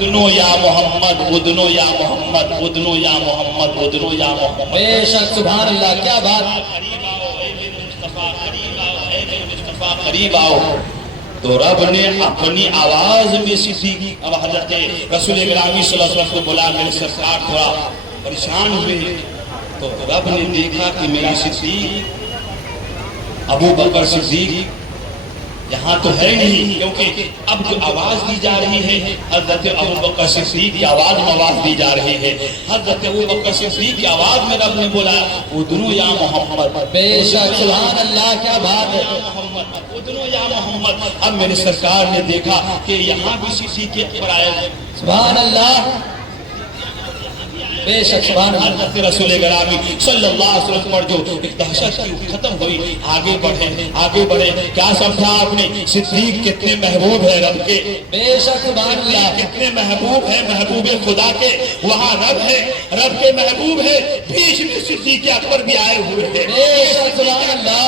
ادنو یا محمد ادنو یا محمد ادنو یا محمد ادنو یا محمد. بے شک سبحان اللہ کیا بات. قریب آؤ اے میرے مصطفیٰ قریب آؤ اے میرے مصطفیٰ قریب آؤ. تو رب نے اپنی آواز میں صدیق اب حضرت رسول گرامی صلی اللہ علیہ وسلم کو بلا. میرے سرکار تھوڑا پریشان ہوئے تو رب نے دیکھا کہ میرا صدیق ابو بکر صدیق یہاں تو ہے نہیں، کیونکہ اب جو آواز دی جا رہی ہے حضرت ابو بکر صدیق کی آواز میں آواز دی جا رہی ہے. حضرت ابو بکر صدیق کی آواز میں رب نے بولا ادنو یا محمد. بے شک سبحان اللہ کیا بات ہے. ادنو یا محمد. اب میرے سرکار نے دیکھا کہ یہاں بھی صدیق اکبر آئے. سبحان اللہ بے شک سبحان اللہ. حضرت رسول گرامی صلی اللہ علیہ وسلم پر جو ایک دہشت کی ختم ہوئی. آگے بڑھے کیا سمجھا آپ نے؟ صدیق کتنے محبوب ہے رب کے. بے شک سبحان اللہ. کتنے محبوب ہے محبوب خدا کے. وہاں رب ہے، رب کے محبوب ہے. بیچ میں صدیق اکبر بھی آئے ہوئے ہیں. بے شک سبحان اللہ.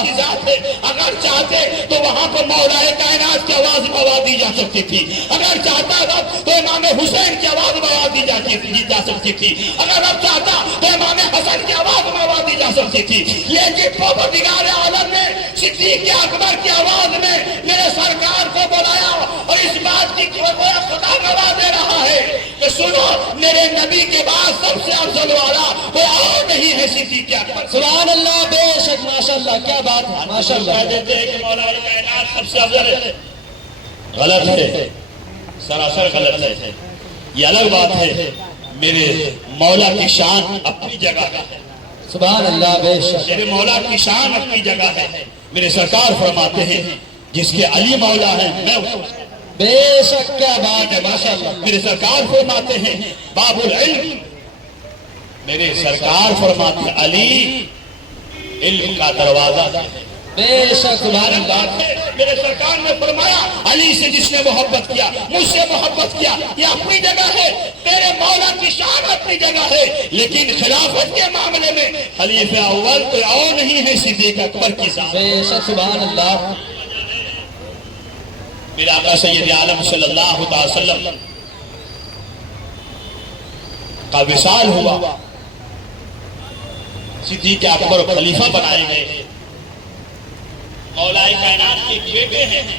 اگر چاہتے تو وہاں پر مولا کائنات کی آواز میں آواز دی جا سکتی تھی. اگر چاہتا رب تو امام حسین کی آواز میں آواز دی جا سکتی تھی. اگر رب چاہتا تو امام حسن کی آواز میں آواز دی جا سکتی تھی. لیکن پروردگار عالم نے صدیق اکبر کی آواز میں میرے سرکار کو بلایا اور اس بات کی خدا گواہ دے رہا ہے کہ سنو میرے نبی کے بعد سب سے افضل والا کوئی اور نہیں ہے صدیق اکبر. سبحان اللہ بے شک ماشاءاللہ کیا بات ہے ماشاءاللہ. کہتے ہیں کہ مولا کائنات سب سے افضل ہے. غلط ہے، سراسر غلط ہے. یہ الگ بات ہے. میرے مولا کی شان اپنی جگہ ہے. سبحان اللہ بے شک. میرے مولا کی شان اپنی جگہ ہے. میرے سرکار فرماتے ہیں جس کے علی مولا ہے میں بے شک کیا بات ہے ماشاءاللہ. میرے سرکار فرماتے ہیں باب العلم. میرے سرکار فرماتے ہیں علی علم کا دروازہ ہے. بے شک سبحان اللہ. میرے سرکار نے فرمایا علی سے جس نے محبت کیا مجھ سے محبت کیا یہ اپنی جگہ ہے. میرے مولا کی شان اپنی جگہ ہے. لیکن خلافت کے معاملے میں خلیفہ اول کوئی اور نہیں ہے صدیق اکبر کی ذات. بے شک سبحان اللہ. میرے آقا سید عالم صلی اللہ تعالی وسلم کا وصال ہوا. صدیق اکبر خلیفہ بنائے گئے. مولا کائنات کے بیٹے ہیں.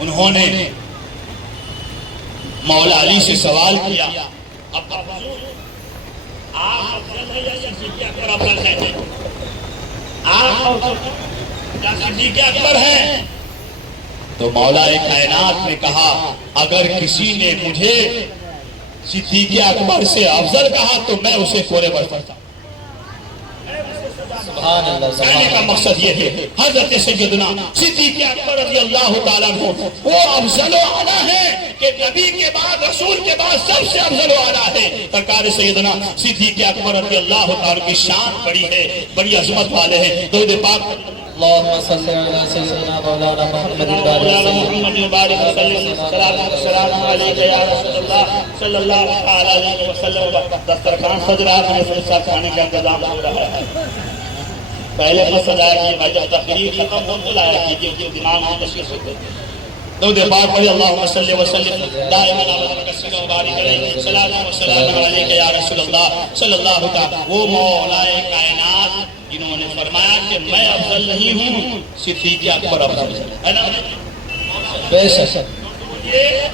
انہوں نے مولا علی سے سوال کیا اب آپ صدیق اکبر ہیں. تو مولا کائنات نے کہا اگر کسی نے مجھے صدیق اکبر سے افضل کہا تو میں اسے فورے برتا. سبحان اللہ. کہنے کا مقصد یہ ہے حضرت سیدنا صدیق اکبر رضی اللہ تعالیٰ عنہ وہ افضل و اعلیٰ ہے کہ نبی کے بعد رسول کے بعد سب سے افضل و اعلیٰ ہے. سرکار سیدنا صدیق اکبر رضی اللہ تعالیٰ کی شان بڑی ہے، بڑی عظمت والے ہیں. درود پاک اللہم صلی علی سیدنا مولانا محمد مبارک وسلم. سلام علیکہ یا رسول اللہ صلی اللہ علیہ وسلم. دسترخوان سج رہا ہے، فرصہ کھانے کا انتظام ہو رہا ہے. پہلے میں سجایا کہ جب تقریر ختم ہو تو لایا کیجیے امام کی تشریف ہوتے. درود پاک پڑھیں اللہم صلی وسلم دائما ابدا مبارک علیہ. سلام و سلام علیکہ یا رسول اللہ صلی اللہ تعالی. وہ مولا کائنات جنہوں نے فرمایا کہ میں افضل نہیں ہوں صدیق اکبر افضل ہے نا. بے شک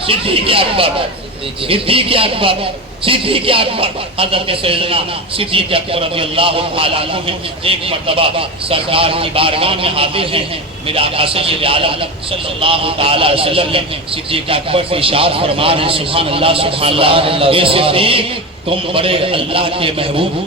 صدیق اکبر صدیق اکبر صدیق اکبر حضرت سیدنا صدیق اکبر رضی اللہ تعالیٰ عنہ ہیں. ایک مرتبہ سرکار کی بارگاہ میں حاضر ہیں. میرا آقا سید عالم صلی اللہ تعالیٰ علیہ وسلم ہیں. صدیق اکبر کی اشارت فرما رہے ہیں سبحان اللہ سبحان اللہ. اے صدیق تم بڑے اللہ کے محبوب.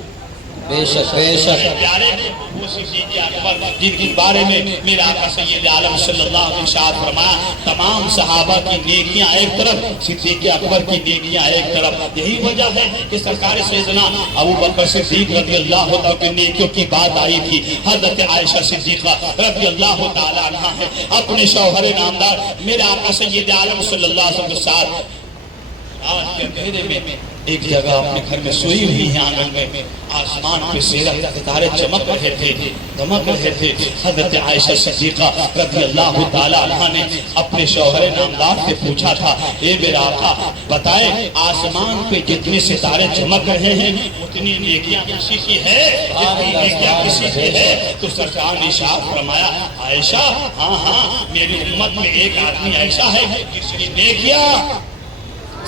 بے شک بے شک. پیارے وہ صدیق اکبر جن کے بارے میں میرا آقا سید عالم صلی اللہ علیہ وسلم ارشاد فرمایا تمام صحابہ کی نیکیاں ایک طرف صدیق اکبر کی نیکیاں ایک طرف. یہی وجہ ہے کہ سرکار سیدنا ابو بکر صدیق رضی اللہ تعالیٰ کی نیکیوں کی بات آئی تھی. حضرت عائشہ صدیقہ رضی اللہ تعالیٰ عنہا ہے اپنے شوہر نامدار میرے آقا سید عالم صلی اللہ علیہ وسلم کے ساتھ رات کے اندھیرے میں ایک جگہ اپنے گھر میں سوئی ہوئی ہیں آنگن میں، آسمان پہ ستارے چمک رہے تھے، دمک رہے تھے۔ حضرت عائشہ صدیقہ رضی اللہ تعالی عنہا نے اپنے شوہر نامدار سے پوچھا تھا، اے میرا آقا بتائے آسمان پہ جتنے ستارے چمک رہے ہیں اتنی نیکیاں کسی کی ہے، اتنی نیکیاں کسی کی ہے؟ تو سرکار نے ارشاد فرمایا، عائشہ ہاں ہاں میری امت میں ایک آدمی ایسا ہے جس کی نیکیاں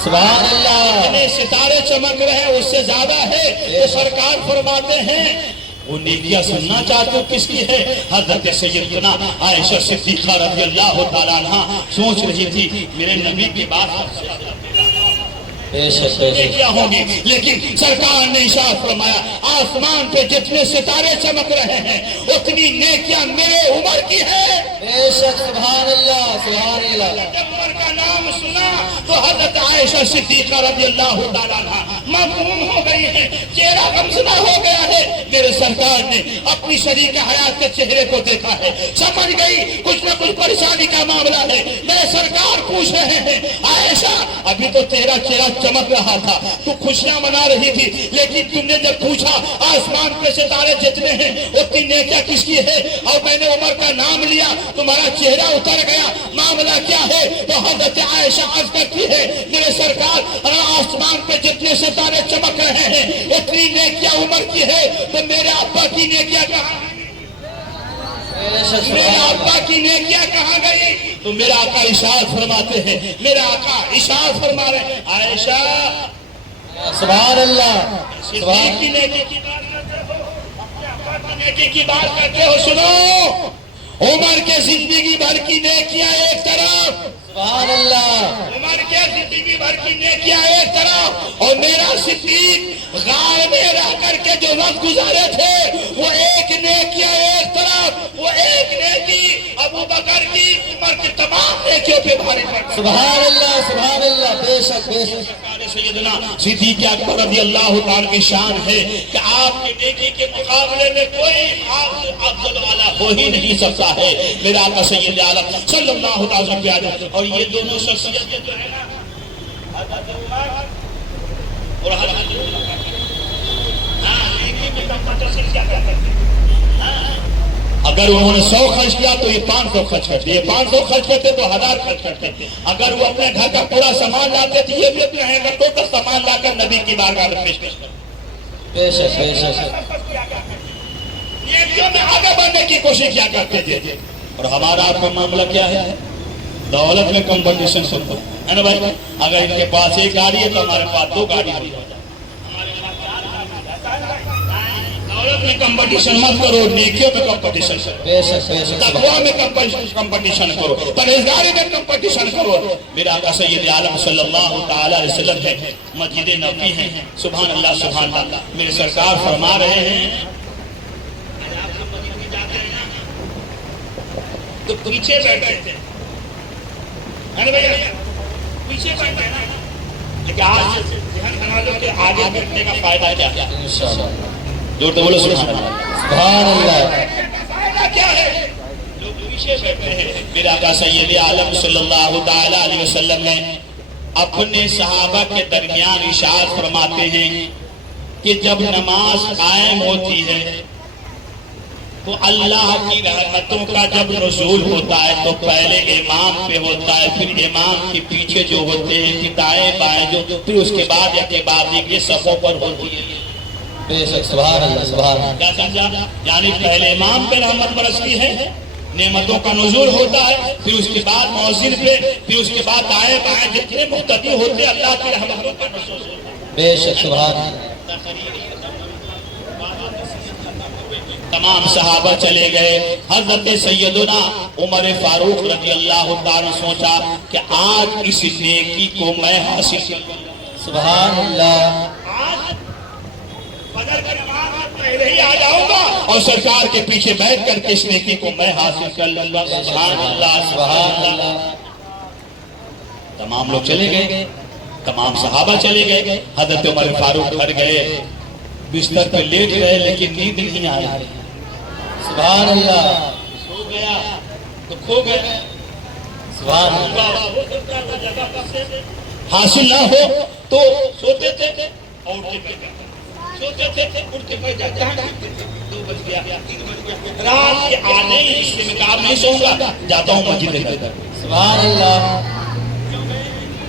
سبحان اللہ، اتنے ستارے چمک رہے ہیں اس سے زیادہ ہے۔ تو سرکار فرماتے ہیں وہ نیکیاں سننا چاہتے ہو کس کی ہے؟ حضرت سیدنا عائشہ صدیقہ رضی اللہ تعالیٰ عنہ سوچ رہی تھی میرے نبی کے بعد کیا ہوگی، لیکن سرکار نے ارشاد فرمایا آسمان پہ جتنے ستارے چمک رہے ہیں اتنی نیکیاں میرے عمر کی ہے۔ بے شک، سبحان اللہ، سبحان اللہ۔ جب عمر کا نام سنا تو حضرت عائشہ صدیقہ رضی اللہ تعالیٰ عنہ مغموم ہو گئی ہے، چہرہ غمزدہ ہو گیا ہے۔ میرے سرکار نے اپنی شریک حیات کے چہرے کو دیکھا ہے، سمجھ گئی کچھ نہ کچھ پریشانی کا معاملہ ہے۔ میرے سرکار پوچھ رہے ہیں عائشہ ابھی تو تیرا چہرہ چمک رہا تھا، تو خوشیاں منا رہی تھی، لیکن تم نے جب پوچھا آسمان پہ ستارے جتنے ہیں اتنی نیکیاں کس کی ہے اور میں نے عمر کا نام لیا تمہارا چہرہ اتر گیا، معاملہ کیا ہے؟ تو حضرت عائشہ عرض کرتی ہے میرے سرکار آسمان پہ جتنے ستارے چمک رہے ہیں اتنی نیکیاں عمر کی ہے، تو میرے ابا کی نیکیاں کہاں گئی؟ میرے ابا کی نیکیاں کہاں گئی؟ تو میرا آقا ارشاد فرماتے ہیں، میرا آقا ارشاد فرما رہے ہیں عائشہ سبحان اللہ، صدیق کی نیکی کی بات کرتے ہو، اپنے ابا کی نیکی کی بات کرتے ہو، سنو عمر کے زندگی بھر کی نیکیاں ایک طرف، سبحان اللہ، عمر کے زندگی بھر کی نیکیاں ایک طرف، اور میرا صدیق غار میں رہ کر کے جو وقت گزارے تھے وہ ایک نیکیاں ایک طرف، وہ ایک نیکی ابو بکر کی عمر کی تمام نیکیوں پہ بھاری پڑ گئی۔ سبحان اللہ، سبحان اللہ، بے شک، بے شک۔ سیدنا صدیق اکبر رضی اللہ تعالیٰ کی شان ہے کہ آپ کی نیکی کے مقابلے میں کوئی آپ سے افضل والا ہو ہی نہیں سکتا ہے۔ میرا آقا سید عالم صلی اللہ تعالیٰ وسلم، اور یہ دونوں شخصیتیں جو ہے نا حضرت عمر اور حضرت نیکی میں کمپٹیشن کیا کرتے ہیں، اگر انہوں نے 100 خرچ کیا تو یہ 500 خرچ کرتے، یہ 500 خرچ کرتے تو 1000 خرچ کرتے۔ اگر وہ اپنے گھر کا پورا سامان لاتے تھے یہ بھی اپنے گھر کا ٹوٹل سامان لا کر نبی کی بارگاہ میں پیش کرتے۔ بے شک، بے شک۔ نیکیوں میں آگے بڑھنے کی کوشش کیا کرتے تھے، اور ہمارا آپ کا معاملہ کیا ہے؟ دولت میں کمپٹیشن سنتا ہے نا بھائی، اگر ان کے پاس ایک گاڑی ہے تو ہمارے پاس 2 گاڑی ہو جائے، دولت میں کمپٹیشن مت کرو، نیکیوں میں کمپٹیشن کرو، بے شک، بے شک۔ تقویٰ میں کمپٹیشن کرو، پرہیزگاری میں کمپٹیشن کرو۔ میرا آقا سید عالم صلی اللہ تعالی علیہ وسلم ہے، مسجد نبوی ہے، سبحان اللہ سبحان اللہ۔ میرے سرکار فرما رہے ہیں تو پیچھے بیٹھے تھے، ہے نا بھیا، پیچھے بیٹھے نا، لیکن آج ذہن بنا لو کہ آگے بیٹھنے کا فائدہ کیا ہے؟ انشاءاللہ، جوڑتے بولو سبحان اللہ، سبحان اللہ۔ فائدہ کیا ہے؟ لوگ پیچھے بیٹھے ہیں۔ میرا آقا سید عالم صلی اللہ تعالی علیہ وسلم نے اپنے صحابہ کے درمیان ارشاد فرماتے ہیں کہ جب نماز قائم ہوتی ہے تو اللہ کی رحمتوں کا جب نزول ہوتا ہے تو پہلے امام پہ ہوتا ہے، پھر امام کے پیچھے جو ہوتے ہیں کہ دائیں بائیں جو، پھر اس کے بعد یہ صفوں پر ہوتی ہے۔ بے شک، سبحان اللہ، سبحان اللہ۔ کیا سمجھا؟ یعنی پہلے امام پہ رحمت برستی ہے، نعمتوں کا نزول ہوتا ہے، پھر اس کے بعد مؤذن پہ، پھر اس کے بعد دائیں بائیں جتنے مقتدی ہوتے ہیں اللہ کی رحمتوں کا نزول ہوتا ہے۔ بے شک، سبحان اللہ۔ تمام صحابہ چلے گئے، حضرت سیدنا عمر فاروق رضی اللہ تعالیٰ نے سوچا کہ آج اس نیکی کو میں حاصل کروں، سبحان اللہ۔ آج فجر کی نماز سے پہلے ہی آ جاؤں گا اور سرکار کے پیچھے بیٹھ کر کے اس نیکی کو میں حاصل کر لوں گا۔ سبحان اللہ، سبحان اللہ۔ تمام لوگ چلے گئے، تمام صحابہ چلے گئے، حضرت عمر فاروق گھر گئے، بستر پہ لیٹ گئے لیکن نیند نہیں آ رہی، سبحان اللہ، سو گیا تو کھو گئے، سبحان اللہ۔ ہو سکتا تھا جگہ پر سے حاصل نہ ہو تو سوتے تھے اور اٹھ کے بیٹھ جاتے، سوتے تھے اٹھ کے بیٹھ جاتے، 2 بج گیا 3 بج گیا، رات کے آنے ہی حصے میں کہا نہیں سوؤں گا، جاتا ہوں مسجد نبوی، سبحان اللہ،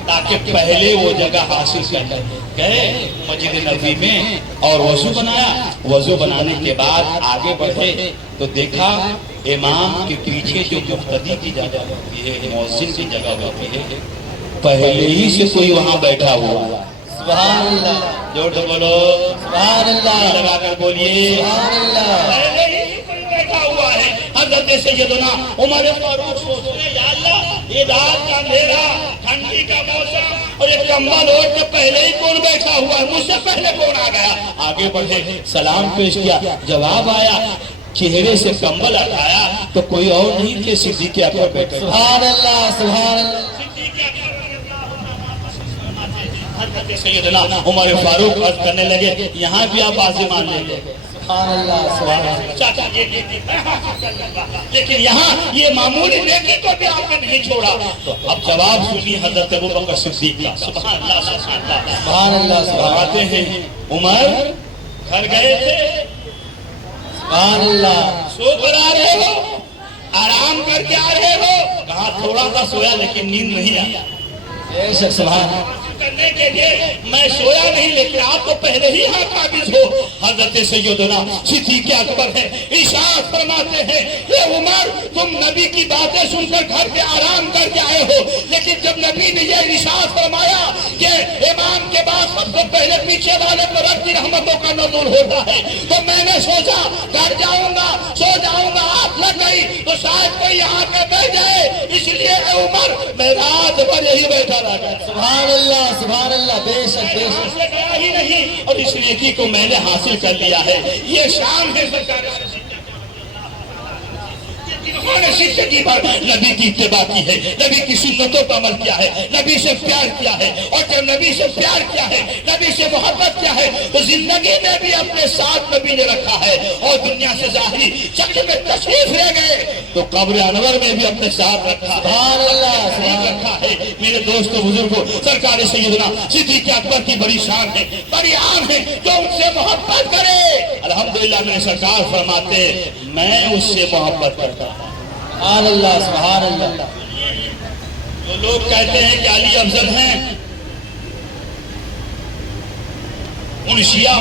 تاکہ پہلے وہ جگہ حاصل کر گئے مسجد نبوی میں اور وضو بنایا، وضو بنانے کے بعد آگے بڑھے تو دیکھا امام کے پیچھے جو مقتدی کی جگہ ہوتی ہے، مؤذن کی جگہ ہوتی ہے، پہلے ہی سے کوئی وہاں بیٹھا ہوا ہے۔ سبحان اللہ، جوڑ تو بولو سبحان اللہ، لگا کر بولیے سبحان اللہ، پہلے ہی سے کوئی بیٹھا ہوا ہے۔ حضرت سیدنا عمر فاروق سوچ رہے یا اللہ، یہ رات کا اندھیرا، ٹھنڈی کا موسم اور یہ کمبل اوڑھ کے پہلے ہی کون بیٹھا ہوا ہے، مجھ سے پہلے کون آ گیا؟ آگے بڑھے، سلام پیش کیا، جواب آیا، چہرے سے کمبل ہٹایا تو کوئی اور نہیں کہ صدیق اکبر بیٹھے۔ سبحان اللہ، سبحان اللہ، حضرت سیدنا عمر فاروق عرض کرنے لگے یہاں بھی آپ بازی مان لیں گے، سبحان اللہ، سبحان اللہ، چاچا لیکن یہاں یہ معمولی نیکی کو بھی آپ نے نہیں چھوڑا۔ تو اب جواب سنی حضرت ابوبکر صدیق کا، سبحان اللہ سبحان اللہ، سبحان اللہ، سبحان فرماتے ہیں عمر گھر گئے تھے، سبحان اللہ، سو کر آ رہے ہو، آرام کر کے آ رہے ہو؟ کہا تھوڑا سا سویا لیکن نیند نہیں آیا بے شک، سبحان اللہ، کرنے کے لیے میں سویا نہیں، لیکن آپ تو پہلے ہی ہاں قابض ہو۔ حضرت سیدنا صدیق اکبر ہے، ارشاد فرماتے ہیں کہ عمر تم نبی کی باتیں سن کر گھر پہ آرام کر کے آئے ہو، لیکن جب نبی نے یہ ارشاد فرمایا کہ امام کے بعد سب سے پہلے پیچھے والے پر رب کی رحمتوں کا نزول ہوتا ہے، تو میں نے سوچا گھر جاؤں گا، سو جاؤں گا، آپ لگ گئی تو شاید کوئی یہاں پہ بیٹھ جائے، اس لیے اے عمر میں رات بھر یہی بیٹھا رہا گیا، سبحان اللہ، سبحان اللہ، بے شک، بے شک، سے گیا ہی نہیں، اور اس نیکی کو میں نے حاصل کر لیا ہے۔ یہ شان ہے سرکار جنہوں نے زندگی بھر نبی کی اتباع کی ہے، نبی کی سنتوں پر عمل کیا ہے، نبی سے پیار کیا ہے، اور جب نبی سے پیار کیا ہے، نبی سے محبت کیا ہے، تو زندگی میں بھی اپنے ساتھ نبی نے رکھا ہے، اور دنیا سے ظاہری شکل میں تشریف لے گئے تو قبر انور میں بھی اپنے ساتھ رکھا ہے، سبحان اللہ، نہیں رکھا ہے۔ میرے دوستو بزرگوں، سرکار سیدنا صدیق اکبر کی بڑی شان ہے، بڑی عام ہے، جو ان سے محبت کرے الحمدللہ میرے سرکار فرماتے میں اس سے محبت کرتا ہوں۔ سبحان اللہ، سبحان اللہ، جو لوگ کہتے ہیں کہ علی افضل ہیں، ان شیعہ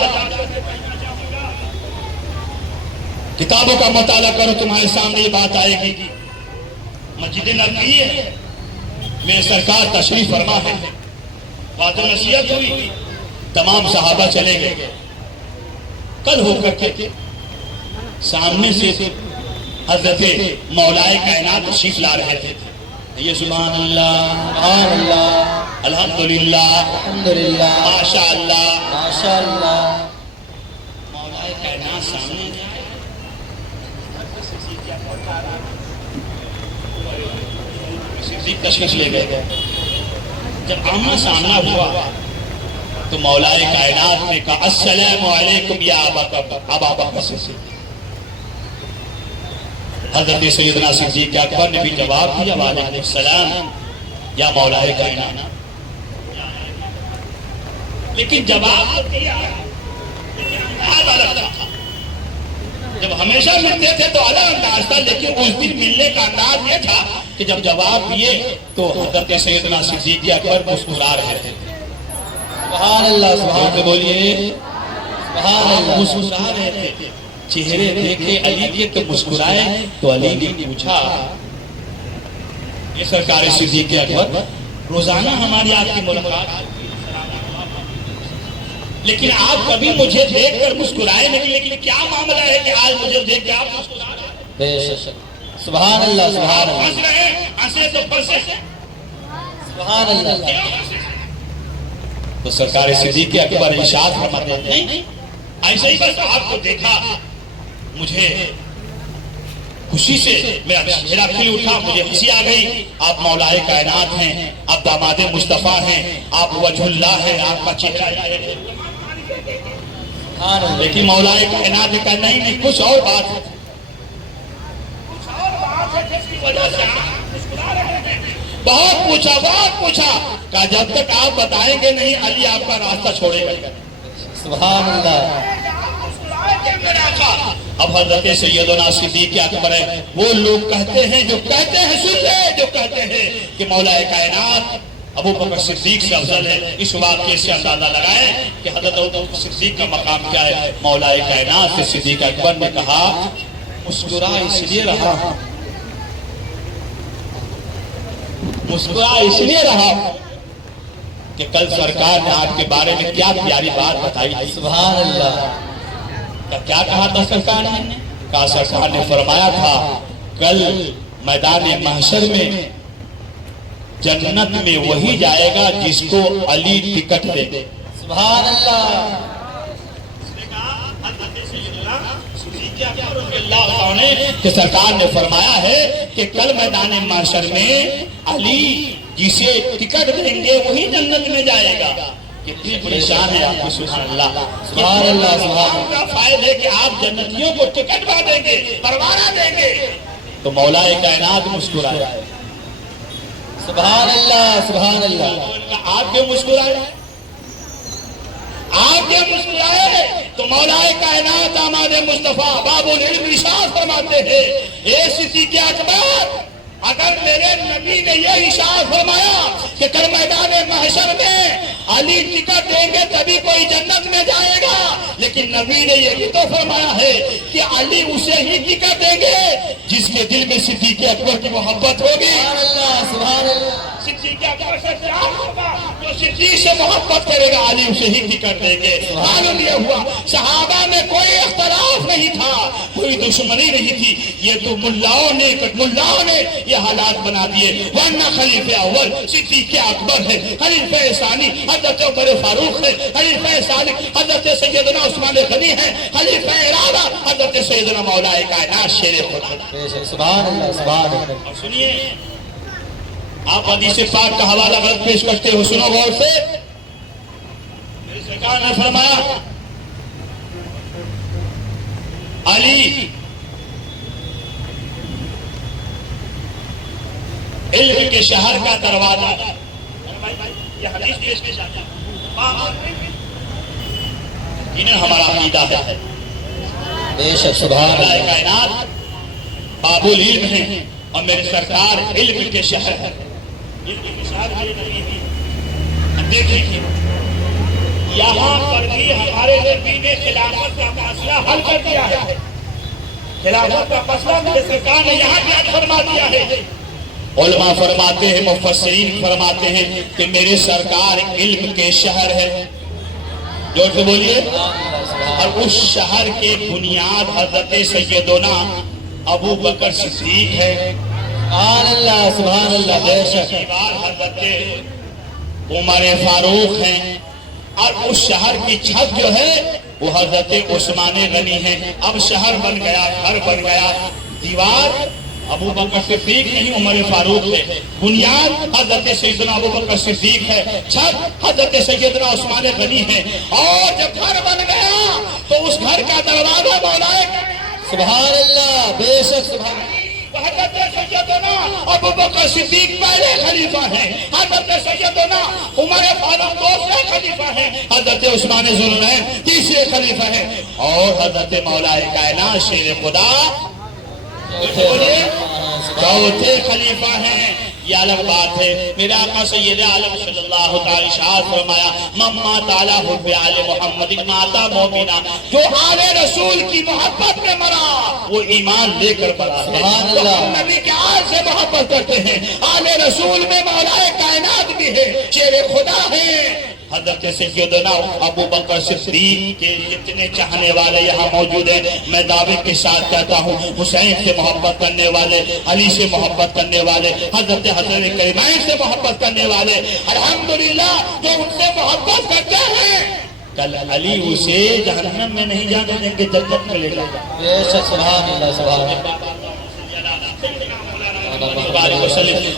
کتابوں کا مطالعہ کرو، تمہارے سامنے یہ بات آئے گی۔ مسجد نبوی ہے، میرے سرکار تشریف فرما ہے، وعظ و نصیحت ہوئی، تمام صحابہ چلے گئے، کل ہو کر کے سامنے سے حضرت مولائے کائنات تشریف لا رہے تھے، یہ سبحان اللہ، سبحان اللہ، الحمدللہ، الحمدللہ، ماشاء اللہ، ماشاء اللہ، مولائے کائنات سامنے جائے، صدیق تشریف لے گئے، جب آمنا سامنا ہوا تو مولائے کائنات نے کہا السلام علیکم یا ابا بکر صدیق۔ حضرت سیدنا صدیق اکبر نے بھی جواب دیا وعلیکم السلام یا مولا کائنات، لیکن جواب دیا جب ہمیشہ ملتے تھے تو الگ انداز تھا، لیکن اس دن ملنے کا انداز یہ تھا کہ جب جواب دیے تو حضرت سیدنا صدیق اکبر مسکرا رہے تھے. سبحان اللہ سبحان اللہ بولیے سبحان اللہ. مسکرا رہے تھے. چہرے دیکھے علی کے تو مسکرائے تو علی نے پوچھا یہ سرکار صدیق اکبر روزانہ ہماری آپ کی ملاقات لیکن آپ کبھی مجھے دیکھ کر مسکرائے نہیں، لیکن کیا معاملہ ہے کہ آج مجھے دیکھ کے آپ مسکرا رہے ہیں؟ بے شک سبحان اللہ سبحان اللہ ہنس رہے ہیں، ہنسے تو پھنسے سبحان اللہ. تو سرکار صدیق اکبر ارشاد فرماتے ہیں ایسے ہی بس آپ کو دیکھا مجھے خوشی سے میرا چہرہ کھل اٹھا، مجھے ہنسی آ گئی. آپ مولائے کائنات ہیں، آپ داماد مصطفیٰ ہیں، آپ وجہ اللہ ہیں، آپ کا چہرہ سبحان اللہ. لیکن مولائے کائنات نے کہا نہیں کچھ اور بات ہے، بہت پوچھا کہا جب تک آپ بتائیں گے نہیں علی آپ کا راستہ چھوڑے گا۔ سبحان اللہ۔ اب حضرت سیدنا صدیق اکبر ہے، وہ لوگ کہتے ہیں جو کہتے ہیں، سن لے، جو کہتے ہیں کہ مولا کائنات ابو بکر صدیق سے افضل ہے، اس واقعے سے اندازہ لگائیں کہ حضرت ابو بکر صدیق کا مقام کیا ہے۔ مولا کائنات سے صدیق اکبر نے کہا مسکرا اس لیے رہا، مسکرا اس لیے رہا کہ کل سرکار نے آپ کے بارے میں کیا پیاری بات بتائی تھی۔ سبحان اللہ۔ کیا کہا تھا سرکار نے؟ کہا سرکار نے فرمایا تھا کل میدان محشر میں جنت میں وہی جائے گا جس کو علی ٹکٹ دے۔ سبحان اللہ۔ کہ سرکار نے فرمایا ہے کہ کل میدان محشر میں علی جسے ٹکٹ دیں گے وہی جنت میں جائے گا۔ کتنی بڑی شان ہے آپ کی، سبحان اللہ، سبحان اللہ، سبحان اللہ۔ کا فائدہ ہے کہ آپ جنتیوں کو ٹکٹ دیں گے، پروانہ دیں گے۔ تو مولا کائنات مسکرایا ہے۔ سبحان اللہ، سبحان اللہ۔ آپ کیوں مسکرائے؟ آپ کیوں مسکرائے؟ تو مولا کائنات آماد مصطفیٰ باب العلم ارشاد فرماتے ہیں اے صدیق اکبر، اگر میرے نبی نے یہ ارشاد فرمایا کہ کل میدان محشر میں علی ٹکٹ دیں گے تبھی کوئی جنت میں جائے گا، لیکن نبی نے یہ بھی تو فرمایا ہے کہ علی اسے ہی ٹکٹ دیں گے جس کے دل میں صدیق اکبر کی محبت ہوگی۔ سبحان اللہ، سبحان اللہ۔ صدیق اکبر سے پیار ہوگا، جو صدیق سے محبت کرے گا علی اسے ہی ٹکٹ دیں گے۔ معلوم یہ ہوا صحابہ میں کوئی اختلاف نہیں تھا، کوئی دشمنی نہیں تھی، یہ تو ملاؤں نے یہ حالات بنا دیے، ورنہ خلیفہ اول صدیق اکبر ہے، خلیفہ ثانی حضرت عمر فاروق ہے، خلیفہ ثالث حضرت سیدنا عثمان غنی ہے، خلیفہ رابع حضرت سیدنا مولا کائنات شیر خدا۔ سبحان اللہ، سبحان اللہ۔ اور سنیے، آپ حدیث پاک کا حوالہ غلط پیش کرتے ہو، سنو غور سے۔ میری سرکار نے فرمایا علی علم کے شہر کا دروازہ، یہ حدیث پیش کی جاتی ہے، انہیں ہمارا عقیدہ ہے۔ بے شک، سبحان مولا اللہ۔ کائنات باب العلم ہے اور میرے سرکار علم کے شہر ہے۔ علم کے شہر میرے نبی بھی دیکھیے، یہاں پر بھی ہمارے نبی نے خلافت کا مسئلہ حل کر دیا ہے۔ خلافت کا مسئلہ میرے سرکار نے یہاں بیان فرما دیا ہے۔ علماء فرماتے ہیں، مفسرین فرماتے ہیں کہ میرے سرکار علم کے شہر ہے، جو تو بولیے، اور اس شہر کے بنیاد حضرت سیدنا ابو بکر صدیق ہے، سبحان اللہ، سبحان اللہ۔ بے شک، دیوار حضرت عمر فاروق ہیں، اور اس شہر کی چھت جو ہے وہ حضرت عثمان غنی ہے۔ اب شہر بن گیا، گھر بن گیا، دیوار ابو بکر صدیق نہیں عمر فاروق ہے، بنیاد حضرت سیدنا ابو بکر صدیق ہے، چھت حضرت سیدنا عثمان غنی ہے، اور جب گھر بن گیا تو اس گھر کا دروازہ مولا سبحان اللہ، بے شک، سبحان اللہ۔ حضرت سیدنا ابو بکر صدیق پہلے خلیفہ ہیں، حضرت سیدنا عمر فاروق دوسرے خلیفہ ہیں، حضرت عثمان ذوالنورین تیسرے خلیفہ ہیں، اور حضرت مولا کائنات شیر خدا چوتھے خلیفہ ہیں۔ یہ الگ بات ہے۔ میرا آقا سید عالم صلی اللہ تعالی شاہد فرمایا مما تعالی حب آل محمد ماتا مومنا، جو آل رسول کی محبت میں مرا وہ ایمان لے کر مرا ہے۔ سبحان تو اللہ۔ ہم نبی کے آل سے محبت کرتے ہیں، آل رسول میں مولا کائنات بھی ہے، شیر خدا ہے۔ حضرت سیدنا ابو بکر صدیق کے جتنے چاہنے والے یہاں موجود ہیں، میں دعوے کے ساتھ کہتا ہوں حسین سے محبت کرنے والے، علی سے محبت کرنے والے، حضرت حسن کریمین سے محبت کرنے والے، الحمدللہ جو ان سے محبت کرتے ہیں کل علی اسے جہنم میں نہیں جانے دیں گے، جنت میں لے جائے گا۔ بے شک، سبحان اللہ، سبحان اللہ۔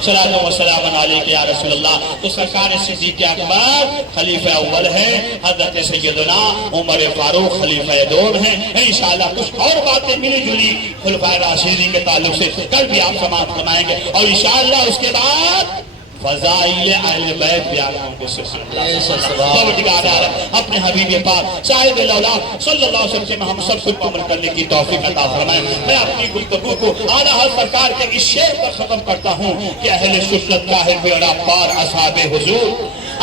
صلاۃ و سلام علیک یا رسول اللہ۔ تو سرکار صدیق اکبر خلیفہ اول ہے، حضرت سیدنا عمر فاروق خلیفہ دوم ہیں۔ انشاءاللہ کچھ اور باتیں ملی جلی خلفائے راشدین کے تعلق سے کل بھی آپ سماعت فرمائیں گے، اور انشاءاللہ اس کے بعد فضائل اہل بیت بیان ہوں گے سبحان اللہ سبحان اللہ اپنے حبیب پاک صاحب الاولاد صلی اللہ علیہ وسلم سے ہم سب کو عمل کرنے کی توفیق عطا فرمائے. میں اپنی گفتگو کو اعلیٰ حضرت سرکار کے اس شعر پر ختم کرتا ہوں کہ اہل سنت کا ہے بیڑا پار اصحاب حضور.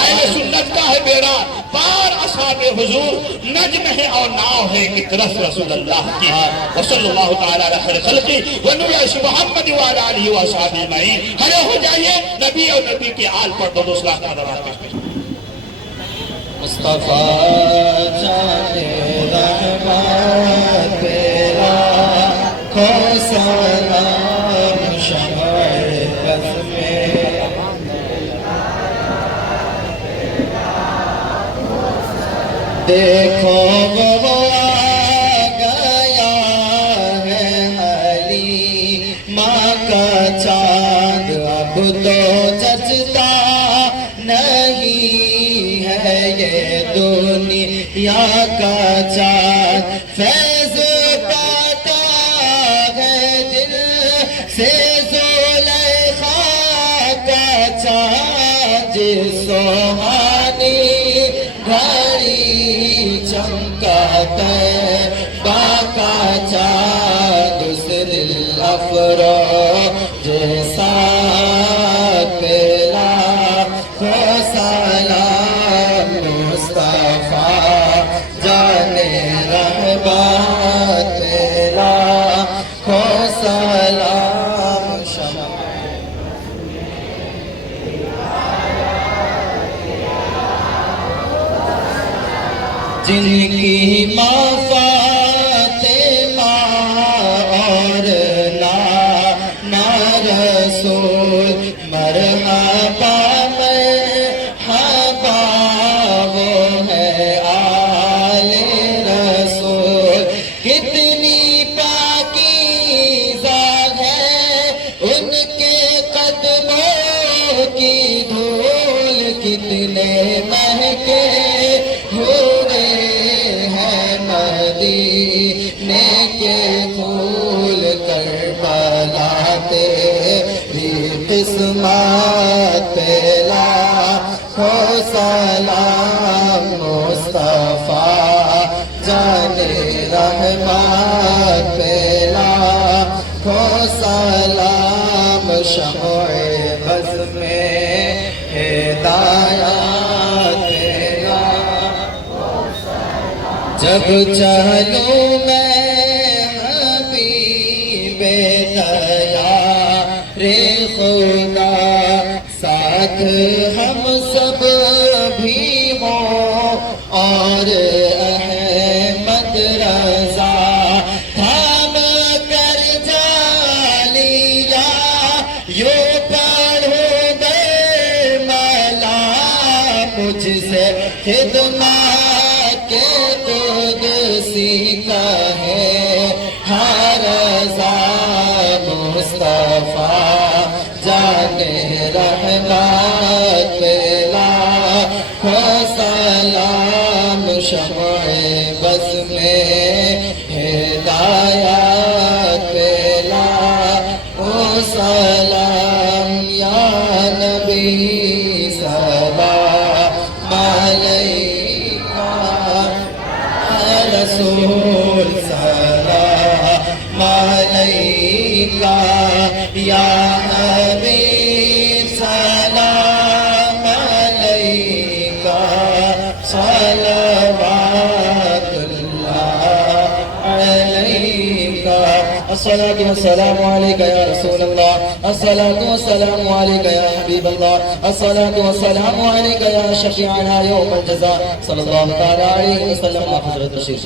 اہل سنت کا ہے بیڑا پار اصحاب حضور. نجم ہے اور ناؤ ہے ایک رس رسول اللہ کی. وصلی اللہ تعالی علی خیر خلقی ونور عیش محمد وعلی آلہ وصحبہ اجمعین. کھڑے ہو جائیے نبی اور نبی کے آل پر دو صلاۃ کا درود پیش کریں. مصطفیٰ جانے رحمت تیرا کھو سلام شمع بز میں دیکھو وہ آ گیا ہے علی ماں کا چاند اب تو جچتا نہیں ہے یہ دنیا کا چاند. فیض پاتا ہے دل سے زلیخا کا چاند سوہانی گھڑی چمکاتا ہے باقا چاند اس دل افروز جیسا پہلا کھو سلام مصطفیٰ جانے رحمت تیرا کھو سلام شمع جن کی ماں فاطمہ اور نانا رسول مرحبا مرحبا وہ ہے آل رسول. کتنی پاکیزہ ہے ان کے قدموں کی دھول. کتنے مہکے ہوئے ہیں مدینے کے پھول. کربلا تیری قسمت پہلا کھو سلام مصطفیٰ جانے رحمت پہلا کھو سلام شمع بز میں ہدایت تیرا. جب چلوں میں حبیب تیار خدا ساتھ ہم سب بھی ہوں اور احمد رضا تھام کر جالیا یوں پڑھوں گے ملا مجھ سے خدمت کے قدسی کا ہے ہر رضا مصطفیٰ جانے رحمت پہلا کھو سلام شمع بز میں ہدایت پہلا او سلام یا نبی سلام علیکہ یا رسول سلام علیکہ یا حبیب سلام علیکہ صلوات اللہ علیکہ. الصلاة والسلام عليك يا رسول الله. الصلاة والسلام عليك يا حبيب الله. الصلاة والسلام عليك يا شفيعنا يوم الجزاء. صلى الله تعالى عليه وسلم. حضرت تشریف